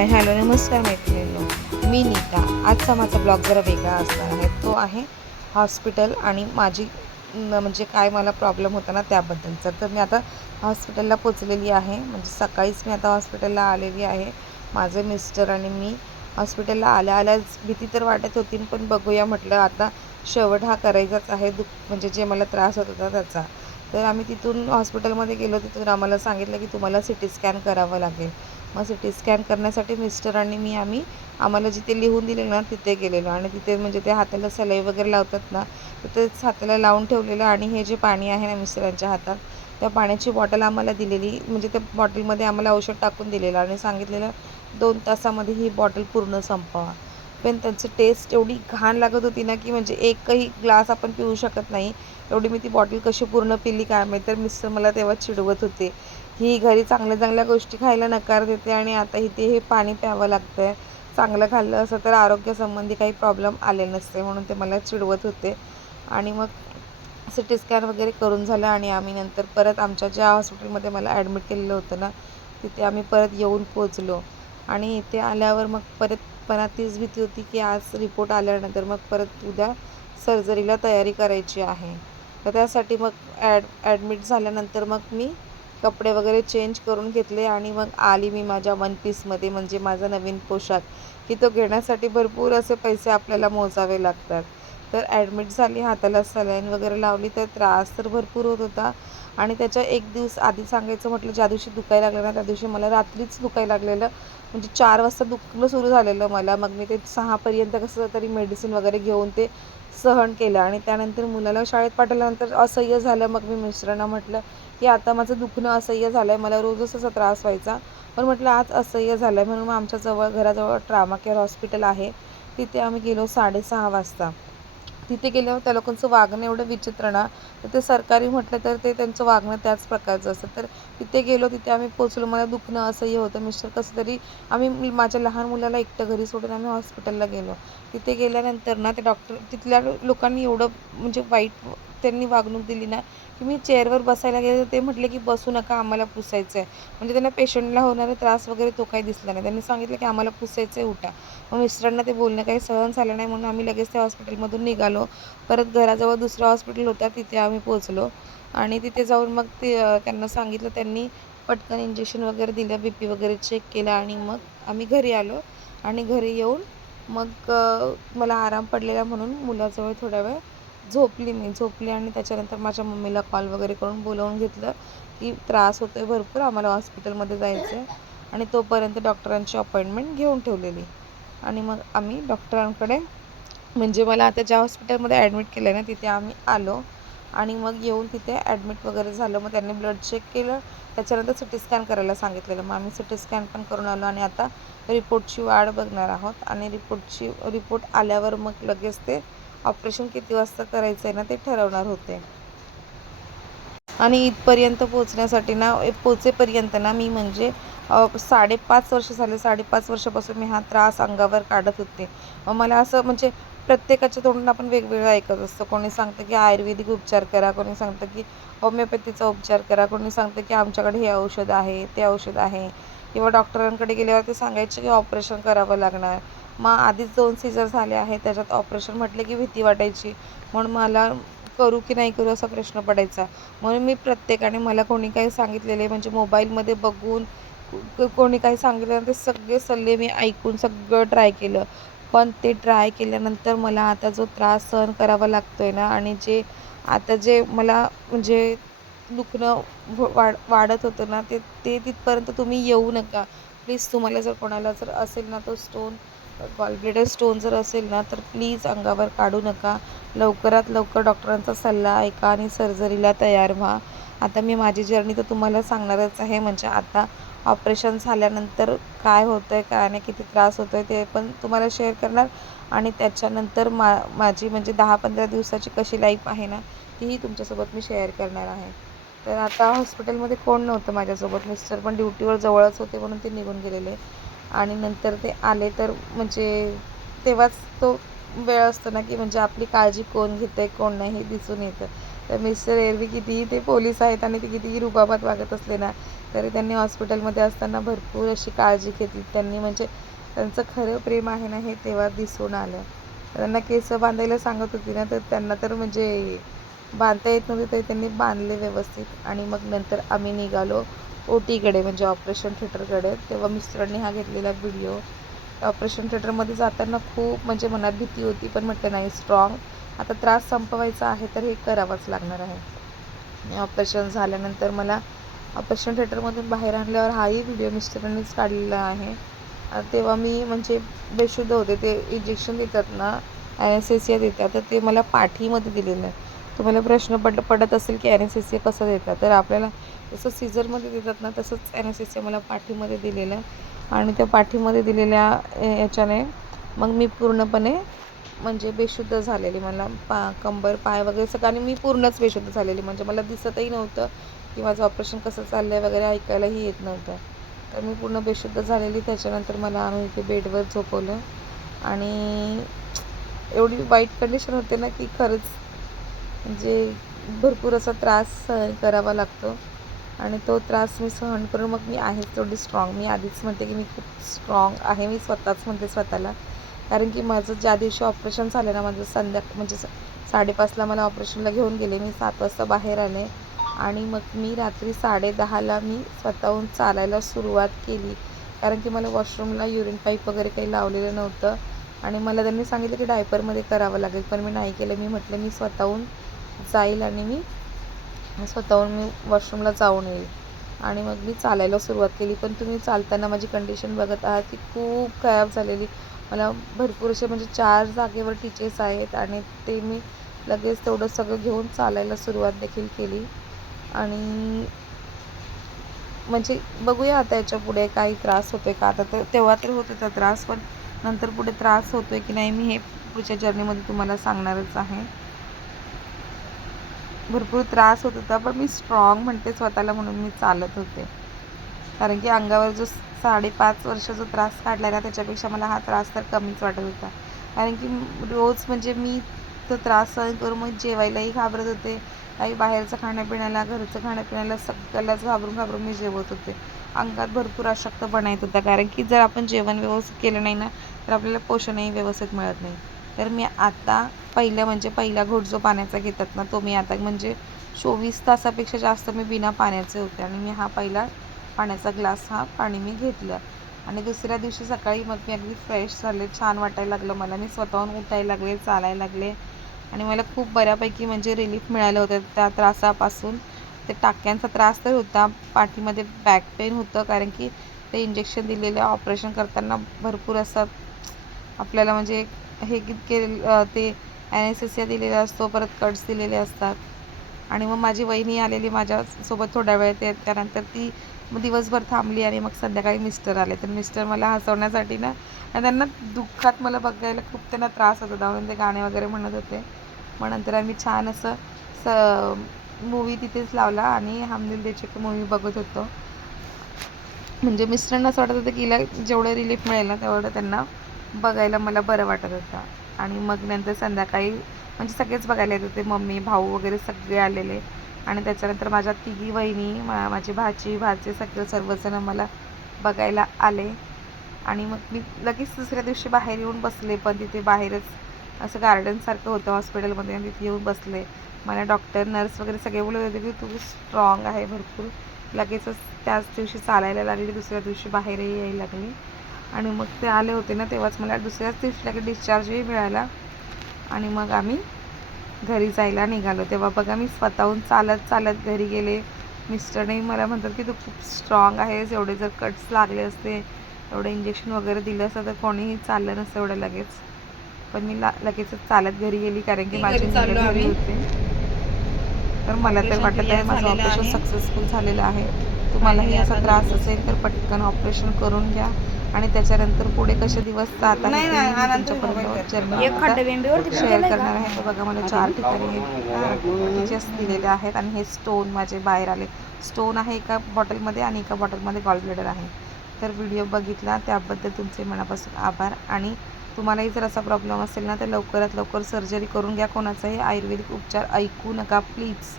Hi hello नमस्कार मैत्रिणींनो, मी नीता. आजचा माझा ब्लॉग जरा वेगळा असणार आहे. तो आहे हॉस्पिटल आणि माझी म्हणजे काय मला प्रॉब्लेम होता ना त्याबद्दलचा. तर मी आता हॉस्पिटलला पोचलेली आहे. म्हणजे सकाळीच मी आता हॉस्पिटलला आलेली आहे. माझे मिस्टर आणि मी हॉस्पिटलला आल्याच भीती तर वाटत होती, पण बघूया म्हटलं आता शेवट हा करायचाच आहे. म्हणजे जे मला त्रास होत होता त्याचा. तर आम्ही तिथून हॉस्पिटलमध्ये गेलो. तिथून आम्हाला सांगितलं की तुम्हाला सी टी स्कॅन करावं लागेल. मग सी टी स्कॅन करण्यासाठी मिस्टर आणि मी आम्हाला जिथे लिहून दिले ना तिथे गेलेलो. आणि तिथे म्हणजे ते हाताला सलाई वगैरे लावतात ना, तर तेच हाताला लावून ठेवलेलं. आणि हे जे पाणी आहे ना मिस्टरांच्या हातात, त्या पाण्याची बॉटल आम्हाला दिलेली. म्हणजे त्या बॉटलमध्ये आम्हाला औषध टाकून दिलेलं आणि सांगितलेलं 2 तासामध्ये ही बॉटल पूर्ण संपवा. पण त्यांची टेस्ट एवढी घाण लागत होती ना, की म्हणजे एकही ग्लास आपण पिऊ शकत नाही एवढी मी ती बॉटल कशी पूर्ण पिली काय माहीत. तर मिस्टर मला तेव्हा चिडवत होते ही घरी चांगल्या चांगल्या गोष्टी खायला नकार देते आणि आता इथे हे पाणी प्यावं लागतं आहे. चांगलं खाल्लं असं तर आरोग्यासंबंधी काही प्रॉब्लेम आले नसते, म्हणून ते मला चिडवत होते. आणि मग सी टी स्कॅन वगैरे करून झालं आणि आम्ही नंतर परत आमच्या ज्या हॉस्पिटलमध्ये मला ॲडमिट केलेलं होतं ना, तिथे आम्ही परत येऊन पोचलो. आणि इथे आल्यावर मग परत मला तीच भीती होती की आज रिपोर्ट आल्यानंतर मग परत उद्या सर्जरीला तयारी करायची आहे. तर त्यासाठी मग ॲडमिट झाल्यानंतर मग मी कपडे वगैरे चेंज करून घेतले आणि मग आली मी माझ्या वन पीसमध्ये, म्हणजे माझा नवीन पोशाख, की तो घेण्यासाठी भरपूर असे पैसे आपल्याला मोजावे लागतात. तर ॲडमिट झाली, हाताला सलाईन वगैरे लावली, तर त्रास तर भरपूर होत होता. आणि त्याच्या एक दिवस आधी सांगायचं म्हटलं, ज्या दिवशी दुखायला लागलं ना त्या दिवशी मला रात्रीच दुखायला लागलेलं. म्हणजे 4 वाजता दुखणं सुरू झालेलं मला. मग मी ते 6 कसं तरी मेडिसिन वगैरे घेऊन ते सहन केलं. आणि त्यानंतर मुलाला शाळेत पाठवल्यानंतर असह्य झालं. मग मी मिस्टरांना म्हटलं की आता माझं दुखणं असह्य झालं आहे, मला रोजच असा त्रास व्हायचा, पण म्हटलं आज असह्य झालं आहे. म्हणून मग आमच्या घराजवळ ट्रामा केअर हॉस्पिटल आहे, तिथे आम्ही गेलो 6:30 वाजता. तिथे गेल्यावर त्या लोकांचं वागणं एवढं विचित्र ना, तर ते सरकारी म्हटलं तर ते त्यांचं वागणं त्याच प्रकारचं असतं. तर तिथे गेलो, तिथे आम्ही पोचलो. मला दुखणं असह्य होतं. मिस्टर कसं तरी माझ्या लहान मुलाला एकटं घरी सोडून आम्ही हॉस्पिटलला गेलो. तिथे गेल्यानंतर ना ते डॉक्टर तिथल्या लोकांनी एवढं म्हणजे वाईट त्यांनी वागणूक दिली ना, की मी चेअरवर बसायला गेले तर ते म्हटले की बसू नका, आम्हाला पुसायचं आहे. म्हणजे त्यांना पेशंटला होणारा त्रास वगैरे तो काही दिसला नाही. त्यांनी सांगितलं की आम्हाला पुसायचं आहे, उठा. मग मिस्टरांना ते बोलणं काही सहन झालं नाही, म्हणून आम्ही लगेच त्या हॉस्पिटलमधून निघालो. परत घराजवळ दुसरं हॉस्पिटल होतं, तिथे आम्ही पोचलो. आणि तिथे जाऊन मग त्यांना सांगितलं. त्यांनी पटकन इंजेक्शन वगैरे दिलं, बी पी वगैरे चेक केला आणि मग आम्ही घरी आलो. आणि घरी येऊन मग मला आराम पडलेला म्हणून मुलाजवळ थोडा वेळ झोपली आणि त्याच्यानंतर माझ्या मम्मीला कॉल वगैरे करून बोलावून घेतलं की त्रास होतो आहे भरपूर, आम्हाला हॉस्पिटलमध्ये जायचं आहे. आणि तोपर्यंत डॉक्टरांची अपॉइंटमेंट घेऊन ठेवलेली. आणि मग आम्ही डॉक्टरांकडे, म्हणजे मला आता ज्या हॉस्पिटलमध्ये ॲडमिट केलं आहे ना तिथे आम्ही आलो. आणि मग येऊन तिथे ॲडमिट वगैरे झालं. मग त्यांनी ब्लड चेक केलं, त्याच्यानंतर सी टी स्कॅन करायला सांगितलेलं. मग आम्ही सी टी स्कॅन पण करून आलो आणि आता रिपोर्टची वाट बघणार आहोत. आणि रिपोर्ट आल्यावर मग लगेच ते ऑपरेशन किती वाजता करायचं आहे ना ते ठरवणार होते. आणि इथपर्यंत पोहोचण्यासाठी ना, पोचेपर्यंत ना मी म्हणजे 5.5 वर्ष झाले. 5.5 वर्षापासून मी हा त्रास अंगावर काढत होते. मग मला असं म्हणजे प्रत्येकाच्या तोंडून आपण वेगवेगळं ऐकत असतो. कोणी सांगतं की आयुर्वेदिक उपचार करा, कोणी सांगतं की होमिओपॅथीचा उपचार करा, कोणी सांगतं की आमच्याकडे हे औषध आहे, ते औषध आहे. किंवा डॉक्टरांकडे गेल्यावर ते सांगायचे की ऑपरेशन करावं लागणार. मग आधीच 2 सीझर झाले आहे, त्याच्यात ऑपरेशन म्हटलं की भीती वाटायची. म्हणून मला करू की नाही करू असा प्रश्न पडायचा. म्हणून मी प्रत्येकाने मला कोणी काही सांगितलेले, म्हणजे मोबाईलमध्ये बघून कोणी काही सांगितलं ते सगळे सल्ले मी ऐकून सगळं ट्राय केलं. पण ते ट्राय केल्यानंतर मला आता जो त्रास सहन करावा लागतो आहे ना, आणि आता जे मला म्हणजे दुखणं वाढत होतं ना, ते ते तिथपर्यंत तुम्ही येऊ नका. प्लीज तुम्हाला जर कोणाला जर असेल ना तो स्टोन, गॉलब्लॅडर स्टोन जर असेल ना, तर प्लीज अंगावर काढू नका. लवकरात लवकर डॉक्टरांचा सल्ला ऐका आणि सर्जरीला तयार व्हा. आता मी माझी जर्नी तर तुम्हाला सांगणारच आहे. म्हणजे आता ऑपरेशन झाल्यानंतर काय होतं आहे, काय नाही, किती त्रास होतो आहे ते पण तुम्हाला शेअर करणार. आणि त्याच्यानंतर माझी म्हणजे 10-15 दिवसाची कशी लाईफ आहे ना, तीही तुमच्यासोबत मी शेअर करणार आहे. तर आता हॉस्पिटलमध्ये कोण नव्हतं माझ्यासोबत. मिस्टर पण ड्युटीवर जवळच होते म्हणून ते निघून गेलेले. आणि नंतर ते आले तर म्हणजे तेव्हाच तो वेळ असतो ना, की म्हणजे आपली काळजी कोण घेतं आहे कोण नाही हे दिसून येतं. तर मिस्टर एरवी कितीही ते पोलीस आहेत आणि ते कितीही रुबाबात वागत असले ना, तरी त्यांनी हॉस्पिटलमध्ये असताना भरपूर अशी काळजी घेतली त्यांनी. म्हणजे त्यांचं खरं प्रेम आहे ना हे तेव्हा दिसून आलं. त्यांना केस बांधायला सांगत होती ना, तर त्यांना तर म्हणजे बांधता येत नव्हते, तरी त्यांनी बांधले व्यवस्थित. आणि मग नंतर आम्ही निघालो OTकडे, म्हणजे ऑपरेशन थिएटरकडे. तेव्हा मिस्टरांनी हा घेतलेला व्हिडिओ. ऑपरेशन थिएटरमध्ये जाताना खूप म्हणजे मनात भीती होती, पण म्हटलं नाही, स्ट्रॉंग, आता त्रास संपवायचा आहे तर हे करावंच लागणार आहे. ऑपरेशन झाल्यानंतर मला ऑपरेशन थिएटरमधून बाहेर आणल्यावर हाही व्हिडिओ मिस्टरांनीच काढलेला आहे. तेव्हा मी म्हणजे बेशुद्ध होते. ते इंजेक्शन देतात ना, ॲनेस्थेसिया देतात, तर ते मला पाठीमध्ये दिलेलं आहे. तुम्हाला प्रश्न पडत असेल की ॲनेस्थेसिया कसं देतात, तर आपल्याला जसं सीझरमध्ये देतात ना, तसंच ॲनेस्थेसिया मला पाठीमध्ये दिलेलं आहे. आणि त्या पाठीमध्ये दिलेल्या याच्याने मग मी पूर्णपणे म्हणजे बेशुद्ध झालेली. मला कंबर, पाय वगैरे सगळं, आणि मी पूर्णच बेशुद्ध झालेली. म्हणजे मला दिसतही नव्हतं की माझं ऑपरेशन कसं चाललं आहे वगैरे, ऐकायलाही येत नव्हतं. तर मी पूर्ण बेशुद्ध झालेली. त्याच्यानंतर मला आम्ही इथे बेडवर झोपवलं आणि एवढी वाईट कंडिशन होते ना की खरंच म्हणजे भरपूर असा त्रास सहन करावा लागतो. आणि तो त्रास मी सहन करून मग मी आहेच तेवढी स्ट्रॉंग. मी आधीच म्हणते की मी खूप स्ट्रॉंग आहे, मी स्वतःच म्हणते स्वतःला. कारण की माझं ज्या दिवशी ऑपरेशन झालं ना, माझं म्हणजे 5:30ला मला ऑपरेशनला घेऊन गेले. मी 7 वाजता बाहेर आले आणि मग मी रात्री 10:30ला मी स्वतःहून चालायला सुरुवात केली. कारण की मला वॉशरूमला युरिन पाईप वगैरे काही लावलेलं नव्हतं आणि मला त्यांनी सांगितलं की डायपरमध्ये करावं लागेल, पण मी नाही केलं. मी म्हटलं मी स्वतःहून जाईल आणि मी स्वतःहून वॉशरूमला जाऊन येईल. आणि मग मी चालायला सुरुवात केली. पण तुम्ही चालताना माझी कंडिशन बघत आहात की खूप खराब झालेली. मला भरपूर असे म्हणजे 4 जागेवर टिचेस आहेत आणि ते मी लगेच तेवढं सगळं घेऊन चालायला सुरुवात देखील केली. आणि म्हणजे बघूया आता याच्यापुढे काही त्रास होतो आहे का. आता तर तेव्हा तर होत होता त्रास, पण नंतर पुढे त्रास होतो आहे की नाही मी हे पुढच्या जर्नीमध्ये तुम्हाला सांगणारच आहे. भरपूर त्रास होत होता, पण मी स्ट्रॉंग म्हणते स्वतःला म्हणून मी चालत होते. कारण की अंगावर जो 5.5 वर्ष जो त्रास काढला ना, त्याच्यापेक्षा मला हा त्रास तर कमीच वाटत होता. कारण की रोज म्हणजे मी तो त्रास सहन करून मग जेवायलाही घाबरत होते. काही बाहेरचं खाण्यापिण्याला, घरचं खाण्यापिण्याला सगळ्यालाच घाबरून घाबरून मी जेवत होते. अंगात भरपूर अशक्तपणा येत होता. कारण की जर आपण जेवण व्यवस्थित केलं नाही ना, तर आपल्याला पोषणही व्यवस्थित मिळत नाही. तर मी आता पहिला घोट जो पाण्याचा घेतात ना, तो मी आता म्हणजे 24 तासापेक्षा जास्त मी बिना पाण्याचे होते. आणि मी हा पहिला पाण्याचा ग्लास पाणी मी घेतलं. आणि दुसऱ्या दिवशी सकाळी मग मी अगदी फ्रेश झाले, छान वाटायला लागलं मला. मी स्वतःहून उठायला लागले, चालायला लागले आणि मला खूप बऱ्यापैकी म्हणजे रिलीफ मिळालं होतं त्या त्रासापासून. ते टाक्यांचा त्रास तर होता, पाठीमध्ये बॅक पेन होतं, कारण की ते इंजेक्शन दिलेलं ऑपरेशन करताना भरपूर असं आपल्याला म्हणजे हे ते ॲनेस्थेसिया दिलेला असतो, परत कट्स दिलेले असतात. आणि मग माझी वहिनी आलेली माझ्यासोबत थोड्या वेळ, त्यानंतर ती दिवसभर थांबली आणि मग संध्याकाळी मिस्टर आले. तर मिस्टर मला हसवण्यासाठी ना, आणि त्यांना दुःखात मला बघायला खूप त्यांना त्रास होत होता म्हणून ते गाणे वगैरे म्हणत होते. मग नंतर आम्ही छान असं मूवी तिथेच लावला आणि हम दिल दे चुके मूवी बघत होतो. म्हणजे मिस्टरांना असं वाटत होतं की हिला जेवढं रिलीफ मिळेल ना, तेवढं त्यांना बघायला मला बरं वाटत होतं. आणि मग नंतर संध्याकाळी म्हणजे सगळेच बघायला येत होते, मम्मी, भाऊ वगैरे सगळे आलेले. आणि त्याच्यानंतर माझ्या तिघी वहिनी, माझी भाची, भाचे सगळे सर्वजण मला बघायला आले. आणि मग मी लगेच दुसऱ्या दिवशी बाहेर येऊन बसले, पण तिथे बाहेरच असं गार्डनसारखं होतं हॉस्पिटलमध्ये, आणि तिथे येऊन बसले. मला डॉक्टर, नर्स वगैरे सगळे बोलत होते की तू स्ट्रॉंग आहे भरपूर. लगेचच त्याच दिवशी चालायला लागली, दुसऱ्या दिवशी बाहेरही यायला लागली. आणि मग ते आले होते ना, तेव्हाच मला दुसऱ्याच दिवशी लगेच डिस्चार्जही मिळाला. आणि मग आम्ही घरी जायला निघालो. तेव्हा बघा मी स्वतःहून चालत चालत घरी गेले. मिस्टरने मला म्हणतात की तू खूप स्ट्रॉंग आहेस, एवढे जर कट्स लागले असते, एवढं इंजेक्शन वगैरे दिलं असतं तर कोणीही चाललं नसतं एवढं लगेच. पण मी लगेचच चालत घरी गेली, कारण की माझी मुलं घरी होते. तर मला तर वाटत आहे माझं ऑपरेशन सक्सेसफुल झालेलं आहे. तुम्हालाही असा त्रास असेल तर पटकन ऑपरेशन करून घ्या. आणि त्याच्यानंतर पुढे कसे दिवस जात आहेत ते मी तुमच्यापर्यंत जर्नी शेअर करणार आहे. तर बघा मला 4 ठिकाणी टिचेस दिलेले आहेत आणि हे स्टोन माझे बाहेर आले. स्टोन आहे एका बॉटलमध्ये आणि एका बॉटलमध्ये गॉल ब्लॅडर आहे. तर व्हिडिओ बघितला त्याबद्दल तुमचे मनापासून आभार. आणि तुम्हालाही जर असा प्रॉब्लेम असेल ना, तर लवकरात लवकर सर्जरी करून घ्या. कोणाचाही आयुर्वेदिक उपचार ऐकू नका प्लीज.